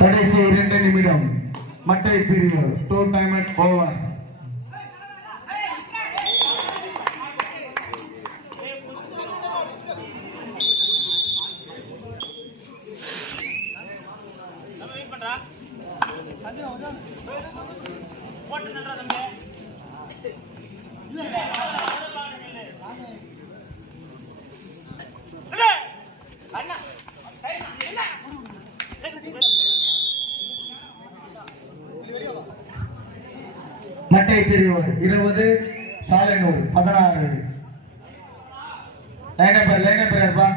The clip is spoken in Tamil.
கடைசி 2 நிமிடம். மட்டை பிரிவு 2 டைம் அட் ஓவர். மட்டை பிரிவு 20 சாலைனூர் 16. லைன் நம்பர் இருப்பா.